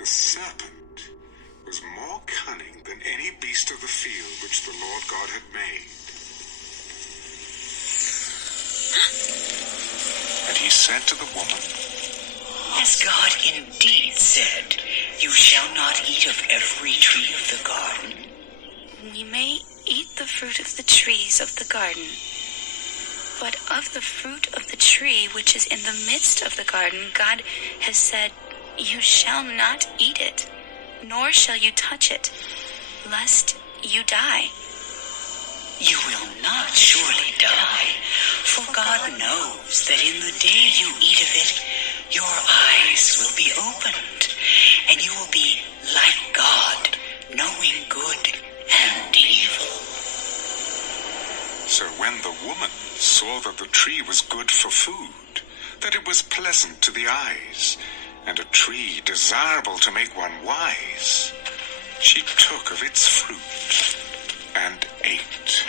The serpent was more cunning than any beast of the field which the Lord God had made. And he said to the woman, Has God indeed said, You shall not eat of every tree of the garden? We may eat the fruit of the trees of the garden, but of the fruit of the tree which is in the midst of the garden, God has said, You shall not eat it, nor shall you touch it, lest you die. You will not surely die, for God knows that in the day you eat of it, your eyes will be opened, and you will be like God, knowing good and evil. So when the woman saw that the tree was good for food, that it was pleasant to the eyes, and a tree desirable to make one wise, she took of its fruit and ate.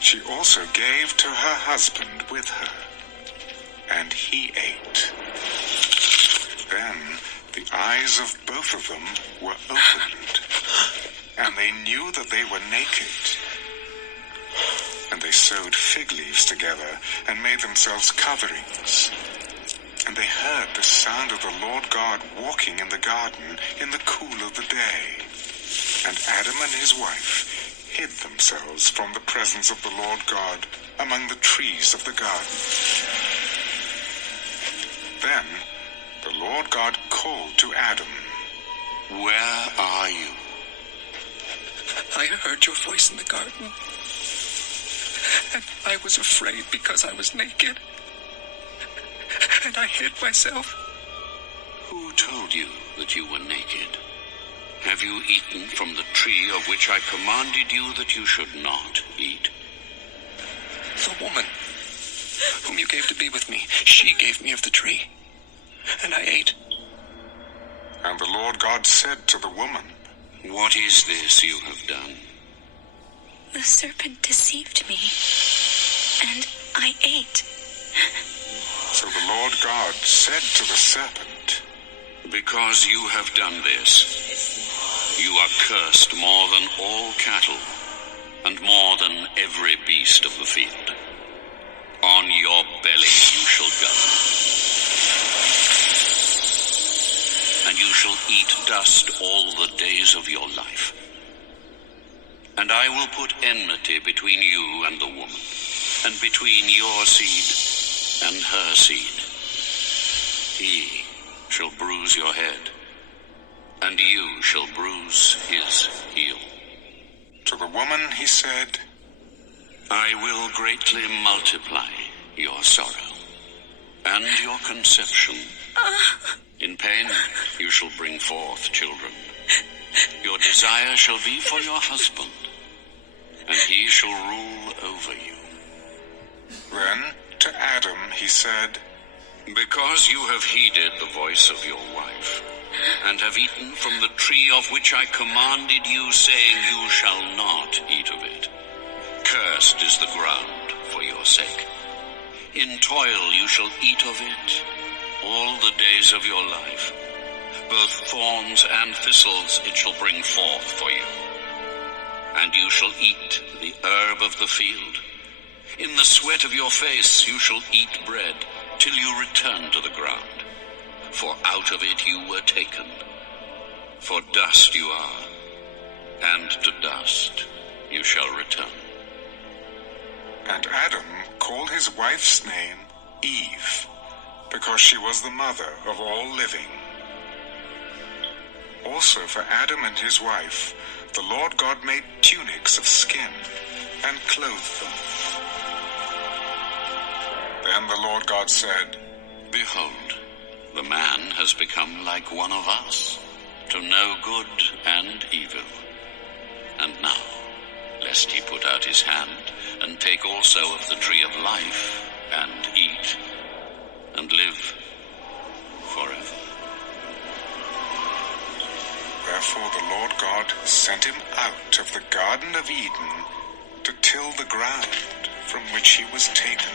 She also gave to her husband with her, and he ate. Then the eyes of both of them were opened, and they knew that they were naked. And they sewed fig leaves together and made themselves coverings. And they heard the sound of the Lord God walking in the garden in the cool of the day. And Adam and his wife hid themselves from the presence of the Lord God among the trees of the garden. Then the Lord God called to Adam, Where are you? I heard your voice in the garden, and I was afraid because I was naked, and I hid myself. Who told you that you were naked? Have you eaten from the tree of which I commanded you that you should not eat? The woman whom you gave to be with me, she gave me of the tree, and I ate. And the Lord God said to the woman, What is this you have done? The serpent deceived me, and I ate. So the Lord God said to the serpent, Because you have done this, you are cursed more than all cattle, and more than every beast of the field. On your belly you shall go, and you shall eat dust all the days of your life. And I will put enmity between you and the woman, and between your seed and her seed. He shall bruise your head, and you shall bruise his heel. To the woman he said, I will greatly multiply your sorrow and your conception. In pain you shall bring forth children. Your desire shall be for your husband, and he shall rule over you. Then to Adam he said, Because you have heeded the voice of your wife, and have eaten from the tree of which I commanded you, saying, You shall not eat of it. Cursed is the ground for your sake. In toil you shall eat of it all the days of your life. Both thorns and thistles it shall bring forth for you. And you shall eat the herb of the field. In the sweat of your face you shall eat bread, till you return to the ground. For out of it you were taken. For dust you are, and to dust you shall return. And Adam called his wife's name Eve, because she was the mother of all living. Also for Adam and his wife, the Lord God made tunics of skin and clothed them. Then the Lord God said, Behold, the man has become like one of us, to know good and evil. And now, lest he put out his hand, and take also of the tree of life, and eat, and live forever. Therefore the Lord God sent him out of the Garden of Eden to till the ground from which he was taken.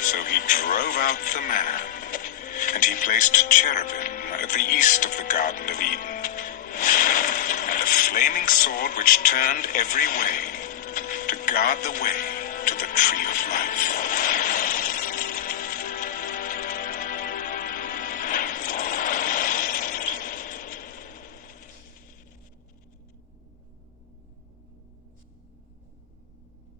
So he drove out the man, And he placed cherubim at the east of the Garden of Eden, and a flaming sword which turned every way, to guard the way to the tree of life.